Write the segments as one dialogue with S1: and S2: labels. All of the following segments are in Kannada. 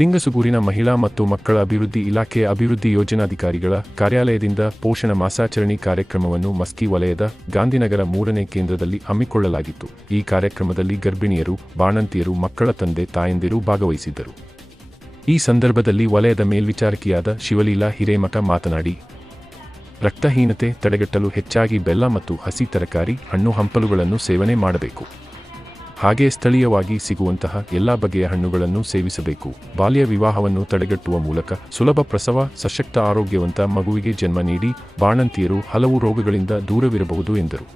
S1: ಲಿಂಗಸುಗೂರಿನ ಮಹಿಳಾ ಮತ್ತು ಮಕ್ಕಳ ಅಭಿವೃದ್ಧಿ ಇಲಾಖೆ ಅಭಿವೃದ್ಧಿ ಯೋಜನಾಧಿಕಾರಿಗಳ ಕಾರ್ಯಾಲಯದಿಂದ ಪೋಷಣ ಮಾಸಾಚರಣೆ ಕಾರ್ಯಕ್ರಮವನ್ನು ಮಸ್ಕಿ ವಲಯದ ಗಾಂಧಿನಗರ ಮೂರನೇ ಕೇಂದ್ರದಲ್ಲಿ ಹಮ್ಮಿಕೊಳ್ಳಲಾಗಿತ್ತು. ಈ ಕಾರ್ಯಕ್ರಮದಲ್ಲಿ ಗರ್ಭಿಣಿಯರು, ಬಾಣಂತಿಯರು, ಮಕ್ಕಳ ತಂದೆ, ತಾಯಂದಿರು ಭಾಗವಹಿಸಿದ್ದರು. ಈ ಸಂದರ್ಭದಲ್ಲಿ ವಲಯದ ಮೇಲ್ವಿಚಾರಕಿಯಾದ ಶಿವಲೀಲಾ ಹಿರೇಮಠ ಮಾತನಾಡಿ, ರಕ್ತಹೀನತೆ ತಡೆಗಟ್ಟಲು ಹೆಚ್ಚಾಗಿ ಬೆಲ್ಲ ಮತ್ತು ಹಸಿ ತರಕಾರಿ, ಹಣ್ಣು, ಹಂಪಲುಗಳನ್ನು ಸೇವನೆ ಮಾಡಬೇಕು. ಹಾಗೆ ಸ್ಥಳೀಯವಾಗಿ ಸಿಗುವಂತಹ ಎಲ್ಲಾ ಬಗೆಯ ಹಣ್ಣುಗಳನ್ನು ಸೇವಿಸಬೇಕು. ಬಾಲ್ಯ ವಿವಾಹವನ್ನು ತಡೆಗಟ್ಟುವ ಮೂಲಕ ಸುಲಭ ಪ್ರಸವ, ಸಶಕ್ತ ಆರೋಗ್ಯವಂತ ಮಗುವಿಗೆ ಜನ್ಮ ನೀಡಿ ಬಾಣಂತಿಯರು ಹಲವು ರೋಗಗಳಿಂದ ದೂರವಿರಬಹುದು ಎಂದರು.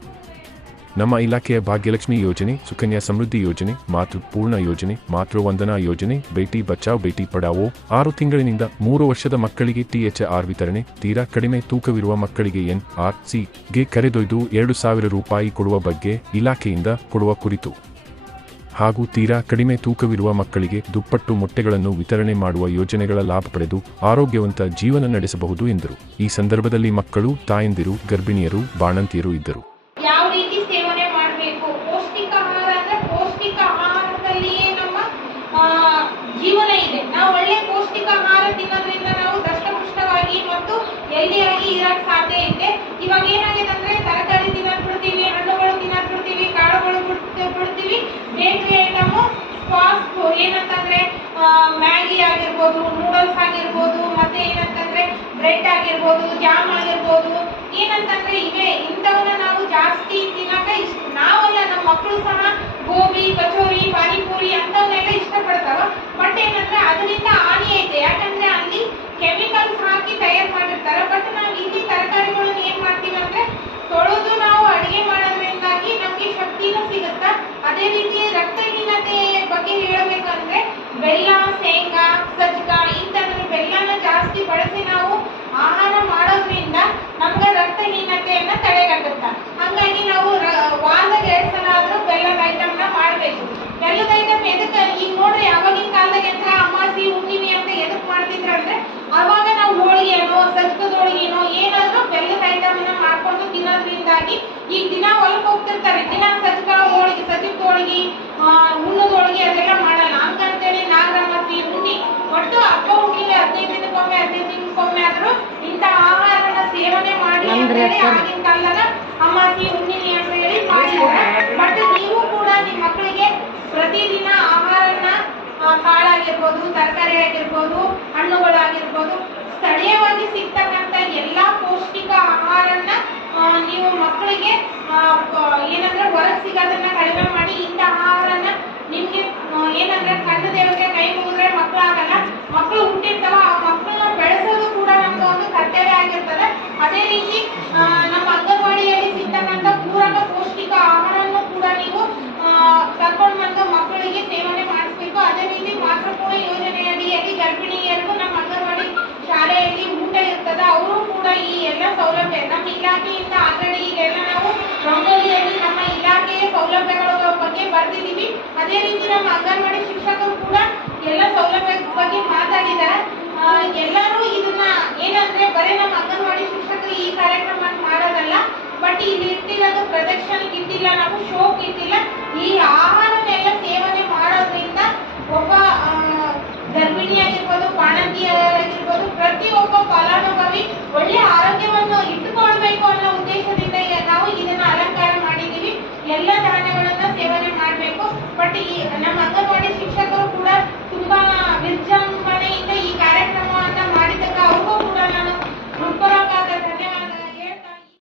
S1: ನಮ್ಮ ಇಲಾಖೆಯ ಭಾಗ್ಯಲಕ್ಷ್ಮಿ ಯೋಜನೆ, ಸುಕನ್ಯಾ ಸಮೃದ್ಧಿ ಯೋಜನೆ ಮಾತೃಪೂರ್ಣ ಯೋಜನೆ ಮಾತೃವಂದನಾ ಯೋಜನೆ, ಬೇಟಿ ಬಚಾವ್, ಬೇಟಿ ಪಡಾವೋ, ಆರು ತಿಂಗಳಿನಿಂದ ಮೂರು ವರ್ಷದ ಮಕ್ಕಳಿಗೆ ಟಿಎಚ್ಆರ್ ವಿತರಣೆ, ತೀರಾ ಕಡಿಮೆ ತೂಕವಿರುವ ಮಕ್ಕಳಿಗೆ ಎನ್ ಆರ್ ಸಿ ಗೆ ಕರೆದೊಯ್ದು ಎರಡು ಸಾವಿರ ರೂಪಾಯಿ ಕೊಡುವ ಬಗ್ಗೆ ಇಲಾಖೆಯಿಂದ ಕೊಡುವ ಕುರಿತು. ಹಾಗೂ ತೀರಾ ಕಡಿಮೆ ತೂಕವಿರುವ ಮಕ್ಕಳಿಗೆ ದುಪ್ಪಟ್ಟು ಮೊಟ್ಟೆಗಳನ್ನು ವಿತರಣೆ ಮಾಡುವ ಯೋಜನೆಗಳ ಲಾಭ ಪಡೆದು ಆರೋಗ್ಯವಂತ ಜೀವನ ನಡೆಸಬಹುದು ಎಂದರು. ಈ ಸಂದರ್ಭದಲ್ಲಿ ಮಕ್ಕಳು, ತಾಯಂದಿರು, ಗರ್ಭಿಣಿಯರು, ಬಾಣಂತಿಯರು ಇದ್ದರು.
S2: ಯಾವ ಆಗಿರ್ಬೋದು ನೂಡಲ್ಸ್ ಆಗಿರ್ಬೋದು, ಮತ್ತೆ ಏನಂತಂದ್ರೆ ಬ್ರೆಡ್ ಆಗಿರ್ಬೋದು ಜಾಮ್ ಆಗಿರ್ಬೋದು, ಏನಂತಂದ್ರೆ ಇವೆ, ಇಂಥವನ್ನ ನಾವು ಜಾಸ್ತಿ ತಿನ್ನಕ ಇಷ್ಟ, ನಾವೆಲ್ಲ, ನಮ್ಮ ಮಕ್ಕಳು ಸಹ ಗೋಬಿ, ಕಚೋರಿ, ಪಾನಿಪುರಿ ಅಂತವನ್ನೆಲ್ಲ ಇಷ್ಟಪಡ್ತಾವ. ಬಟ್ ಏನಂದ್ರೆ ಅದರಿಂದ ಹಾನಿ ಐತೆ, ಯಾಕಂದ್ರೆ ಅಲ್ಲಿ ಕೆಮಿಕಲ್ಸ್ ಹಾಕಿ ತಯಾರು ಮಾಡಿರ್ತಾರೆ. ಬಟ್ ನಾವು ಇಲ್ಲಿ ತರಕಾರಿಗಳನ್ನ ಏನ್ ಮಾಡ್ತೀವಿ ಅಂದ್ರೆ ತೊಳೆದು ನಾವು ಅಡಿಗೆ ಮಾಡೋದ್ರಿಂದಾಗಿ ನಮ್ಗೆ ಶಕ್ತಿನೂ ಸಿಗುತ್ತಾ, ಅದೇ ರೀತಿ ರಕ್ತಹೀನತೆ ಬಗ್ಗೆ ಹೇಳಬೇಕಂದ್ರೆ ಬೆಲ್ಲ ಈಗ ದಿನ ಹೊಲಕ್ಕೆ ಹೋಗ್ತಿರ್ತಾರೆ. ದಿನ ಸಜ್ಜಕ ಹೋಳಿಗೆ ಸಜ್ಜಿ ಹೋಳಿಗೆ ಆ, ಹುಣ್ಣದ ಹೋಳಿಗೆ ಅದೆಲ್ಲ ಮಾಡಲ್ಲ. ಅಂತೇಳಿ ನಾಗರಮಸಿ ಉಂಡಿ ಒಟ್ಟು ಹಬ್ಬ ಹುಣ್ಣಿಮೆ ಹದಿನೈದು ದಿನಕ್ಕೊಮ್ಮೆ ಹದಿನೈದು ದಿನಕ್ಕೊಮ್ಮೆ ಆದ್ರೂ ಇಂಥ ಆಹಾರನ ಸೇವನೆ ಮಾಡಿ ಅಂತೇಳಿ ಆಗಿನ ಕಾಲದಾಗ ಅಮಾಸಿ ಹುಣ್ಣಿಮೆ ಅಂತ ಹೇಳಿ ಮಾಡಿದ್ದಾರೆ. ಬಟ್ ನೀವು ಕೂಡ ನಿಮ್ಮ ಮಕ್ಕಳಿಗೆ ಪ್ರತಿದಿನ ಆಹಾರನ ಕಾಳಾಗಿರ್ಬೋದು ತರಕಾರಿ ಆಗಿರ್ಬೋದು ಹಣ್ಣುಗಳಾಗಿರ್ಬೋದು ಸ್ಥಳೀಯವಾಗಿ ಸಿಗ್ತಕ್ಕಂಥ ಎಲ್ಲಾ ಪೌಷ್ಟಿಕ ಆಹಾರನ ಆ, ನೀವು ಮಕ್ಕಳಿಗೆ ಆ, ಪ- ಏನಂದ್ರೆ ಹೊರಗೆ ಸಿಗೋದನ್ನ ಕಡಿಮೆ ಮಾಡಿ ಇಂಥ ಆಹಾರನ ನಿಮ್ಗೆ ಆ, ಏನಂದ್ರೆ ಕಣ್ಣು ದೇವರಿಗೆ ಕೈ ಮುಗಿದ್ರೆ ಮಕ್ಕಳಾಗಲ್ಲ ಮಕ್ಕಳು ಹುಟ್ಟಿರ್ತಾವ ಆ ಮಕ್ಕಳನ್ನ ಬೆಳೆಸೋದು ಕೂಡ ನಮ್ದು ಒಂದು ಕರ್ತವ್ಯ ಆಗಿರ್ತದೆ ಅದೇ ರೀತಿ ಆ, ನಮ್ಮ ಅಂಗನವಾಡಿಯಲ್ಲಿ ಸಿಗ್ತಕ್ಕಂಥ ಪೂರಕ ಪೌಷ್ಟಿಕ ಆಹಾರವನ್ನು ಕೂಡ ನೀವು ಆ, ಕರ್ಕೊಂಡು ಬಂದು ಮಕ್ಕಳಿಗೆ ಸೇವನೆ ಮಾಡಿಸ್ಬೇಕು ಅದೇ ರೀತಿ ಮಾತೃಪೂರ್ಣ ಯೋಜನೆಯಡಿಯಲ್ಲಿ ಗರ್ಭಿಣಿಯರಿಗೂ ನಮ್ಮ ಅಂಗನವಾಡಿ ಶಾಲೆಯಲ್ಲಿ ಊಟ ಇರ್ತದೆ ಅವರು ಕೂಡ ಈ ಎಲ್ಲ ಸೌಲಭ್ಯ ನಮ್ಮ ಇಲಾಖೆಯಿಂದ ಆಲ್ರೆಡಿ ಈಗೆಲ್ಲ ನಾವು ನಮ್ಮ ಇಲಾಖೆಯ ಸೌಲಭ್ಯಗಳ ಬಗ್ಗೆ ಬರೆದಿದ್ದೀವಿ. ಅದೇ ರೀತಿ ನಮ್ಮ ಅಂಗನವಾಡಿ ಶಿಕ್ಷಕರು ಕೂಡ ಎಲ್ಲ ಸೌಲಭ್ಯದ ಬಗ್ಗೆ ಮಾತಾಡಿದ್ದಾರೆ ಎಲ್ಲರೂ ಇದನ್ನ ಏನಂದ್ರೆ ಬರೀ ನಮ್ಮ ಅಂಗನವಾಡಿ ಶಿಕ್ಷಕರು ಈ ಕಾರ್ಯಕ್ರಮ ಮಾಡೋದಲ್ಲ, ಬಟ್ ಇಲ್ಲಿ ಇಟ್ಟಿರೋದು ಪ್ರದಕ್ಷಿಣೆಗೆ ಇಟ್ಟಿಲ್ಲ, ನಾವು ಶೋಕ್ ಇಟ್ಟಿಲ್ಲ. ಈ ಆಹಾರನೆಲ್ಲ ಸೇವನೆ ಮಾಡೋದ್ರಿಂದ ಒಬ್ಬ ಗರ್ಭಿಣಿಯಾಗಿರ್ಬೋದು ಬಾಣಂತಿಯರಾಗಿರ್ಬೋದು ಪ್ರತಿಯೊಬ್ಬ ಫಲಾನುಭವಿ